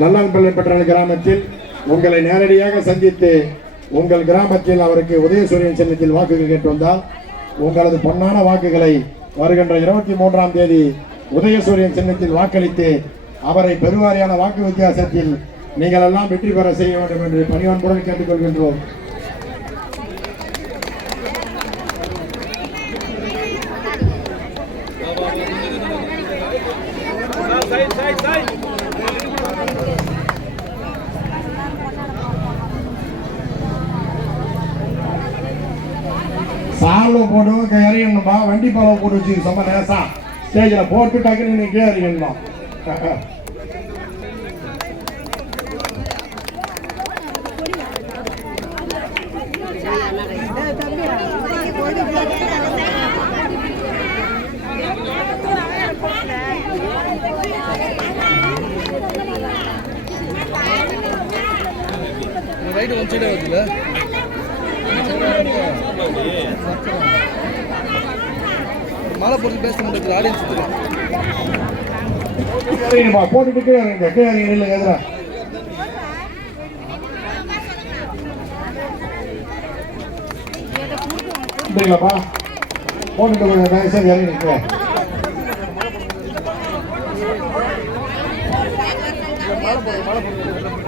நல்லான்பள்ளி கிராமத்தில் உங்களை நேரடியாக சந்தித்து உங்கள் கிராமத்தில் அவருக்கு உதயசூரியன் சின்னத்தில் வாக்குகள் கேட்டு வந்தால் உங்களது பொன்னான வாக்குகளை வருகின்ற 23ஆம் தேதி உதயசூரியன் சின்னத்தில் வாக்களித்து அவரை பெருவாரியான வாக்கு வித்தியாசத்தில் நீங்கள் எல்லாம் வெற்றி பெற செய்ய வேண்டும் என்று பணிவன்புடன் கேட்டுக்கொள்கின்றோம். சால்வை போட்டு இறங்கணும்பா, வண்டி பாலை போட்டு வச்சு செம்ம நேசா ஸ்டேஜில் போட்டு டக்குன்னு நீங்க கீழே இறங்கணும். ரைட் ஒன் சைடு வருதுல்ல, மாலை போட்டு பேச முடியாது ஆடியன்ஸ் போட்டுட்டு கீழே இறங்க எதிரா இல்லைங்களாப்பா, போட்டுட்டு கொஞ்சம் தயவுசெய்து இறங்கி நிற்கிறேன். மாலை போடுறது